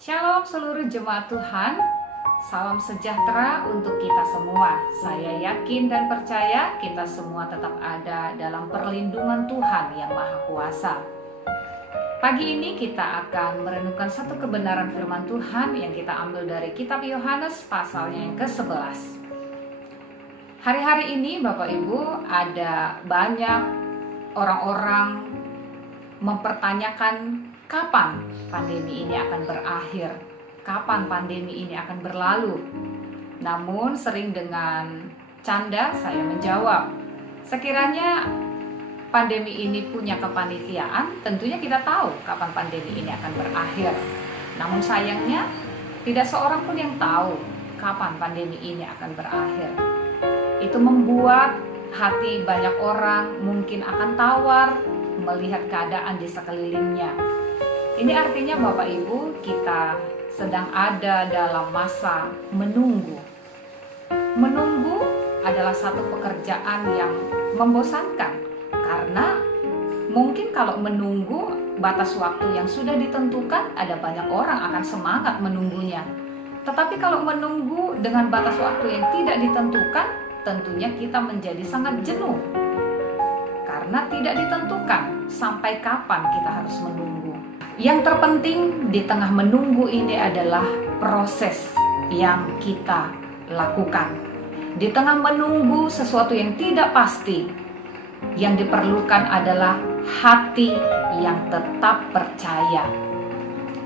Shalom seluruh jemaat Tuhan, salam sejahtera untuk kita semua. Saya yakin dan percaya kita semua tetap ada dalam perlindungan Tuhan yang Maha Kuasa. Pagi ini kita akan merenungkan satu kebenaran firman Tuhan yang kita ambil dari kitab Yohanes pasalnya yang ke-11. Hari-hari ini Bapak Ibu ada banyak orang-orang mempertanyakan kapan pandemi ini akan berakhir, kapan pandemi ini akan berlalu. Namun sering dengan canda saya menjawab, sekiranya pandemi ini punya kepanitiaan, tentunya kita tahu kapan pandemi ini akan berakhir. Namun sayangnya tidak seorang pun yang tahu kapan pandemi ini akan berakhir. Itu membuat hati banyak orang mungkin akan tawar melihat keadaan di sekelilingnya. Ini artinya Bapak Ibu, kita sedang ada dalam masa menunggu. Menunggu adalah satu pekerjaan yang membosankan, karena mungkin kalau menunggu batas waktu yang sudah ditentukan, ada banyak orang akan semangat menunggunya. Tetapi kalau menunggu dengan batas waktu yang tidak ditentukan, tentunya kita menjadi sangat jenuh. Karena tidak ditentukan sampai kapan kita harus menunggu. Yang terpenting di tengah menunggu ini adalah proses yang kita lakukan. Di tengah menunggu sesuatu yang tidak pasti, yang diperlukan adalah hati yang tetap percaya.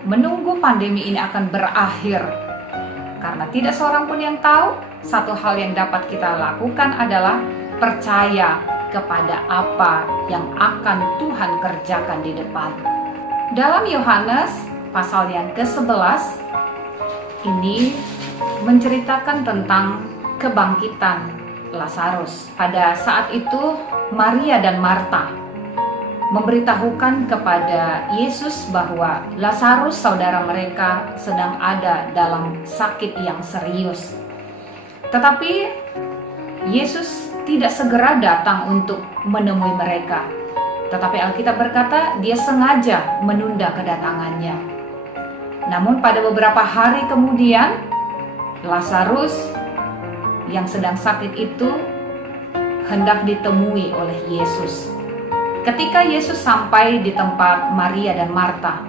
Menunggu pandemi ini akan berakhir, karena tidak seorang pun yang tahu. Satu hal yang dapat kita lakukan adalah percaya kepada apa yang akan Tuhan kerjakan di depan. Dalam Yohanes pasal yang ke-11 ini menceritakan tentang kebangkitan Lazarus. Pada saat itu Maria dan Marta memberitahukan kepada Yesus bahwa Lazarus saudara mereka sedang ada dalam sakit yang serius. Tetapi Yesus tidak segera datang untuk menemui mereka. Tetapi Alkitab berkata dia sengaja menunda kedatangannya. Namun pada beberapa hari kemudian, Lazarus yang sedang sakit itu hendak ditemui oleh Yesus. Ketika Yesus sampai di tempat Maria dan Marta,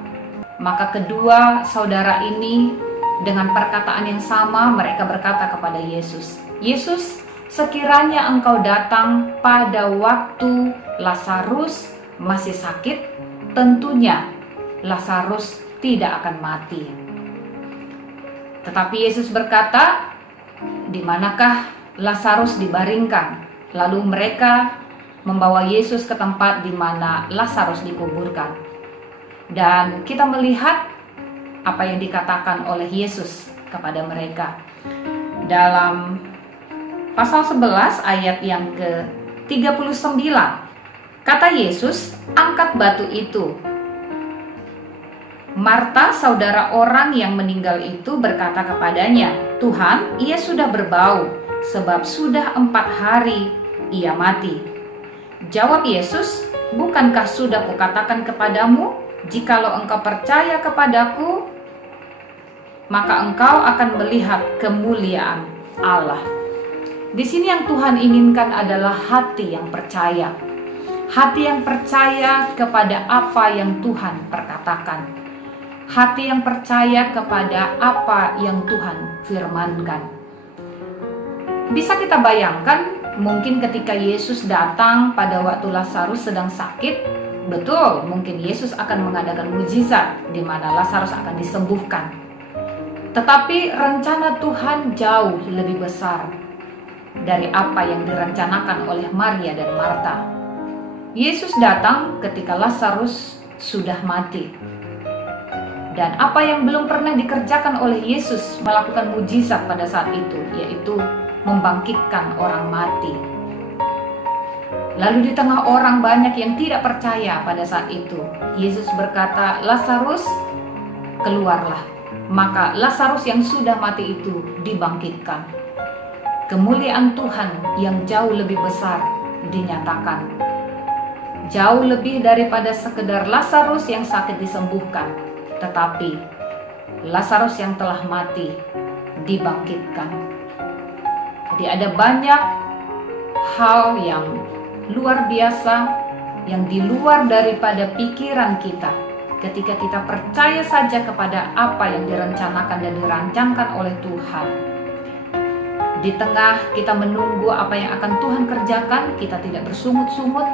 maka kedua saudara ini dengan perkataan yang sama mereka berkata kepada Yesus, "Yesus, sekiranya Engkau datang pada waktu Lazarus masih sakit, tentunya Lazarus tidak akan mati." Tetapi Yesus berkata, "Di manakah Lazarus dibaringkan?" Lalu mereka membawa Yesus ke tempat di mana Lazarus dikuburkan. Dan kita melihat apa yang dikatakan oleh Yesus kepada mereka. Dalam pasal 11 ayat yang ke-39, kata Yesus, "Angkat batu itu." Marta, saudara orang yang meninggal itu, berkata kepadanya, "Tuhan, ia sudah berbau, sebab sudah 4 hari ia mati." Jawab Yesus, "Bukankah sudah kukatakan kepadamu, jikalau engkau percaya kepadaku, maka engkau akan melihat kemuliaan Allah." Di sini yang Tuhan inginkan adalah hati yang percaya. Hati yang percaya kepada apa yang Tuhan perkatakan. Hati yang percaya kepada apa yang Tuhan firmankan. Bisa kita bayangkan, mungkin ketika Yesus datang pada waktu Lazarus sedang sakit, betul, mungkin Yesus akan mengadakan mujizat di mana Lazarus akan disembuhkan. Tetapi rencana Tuhan jauh lebih besar dari apa yang direncanakan oleh Maria dan Marta. Yesus datang ketika Lazarus sudah mati. Dan apa yang belum pernah dikerjakan oleh Yesus melakukan mujizat pada saat itu, yaitu membangkitkan orang mati. Lalu di tengah orang banyak yang tidak percaya pada saat itu, Yesus berkata, "Lazarus, keluarlah." Maka Lazarus yang sudah mati itu dibangkitkan. Kemuliaan Tuhan yang jauh lebih besar dinyatakan. Jauh lebih daripada sekedar Lazarus yang sakit disembuhkan. Tetapi Lazarus yang telah mati dibangkitkan. Jadi ada banyak hal yang luar biasa, yang di luar daripada pikiran kita, ketika kita percaya saja kepada apa yang direncanakan dan dirancangkan oleh Tuhan. Di tengah kita menunggu apa yang akan Tuhan kerjakan, kita tidak bersungut-sungut,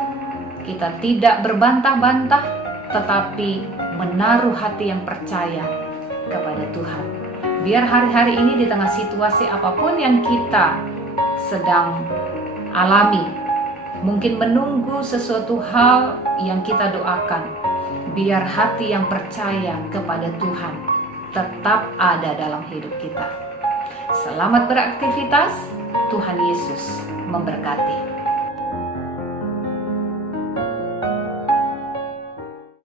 kita tidak berbantah-bantah, tetapi menaruh hati yang percaya kepada Tuhan. Biar hari-hari ini di tengah situasi apapun yang kita sedang alami, mungkin menunggu sesuatu hal yang kita doakan, biar hati yang percaya kepada Tuhan tetap ada dalam hidup kita. Selamat beraktivitas, Tuhan Yesus memberkati.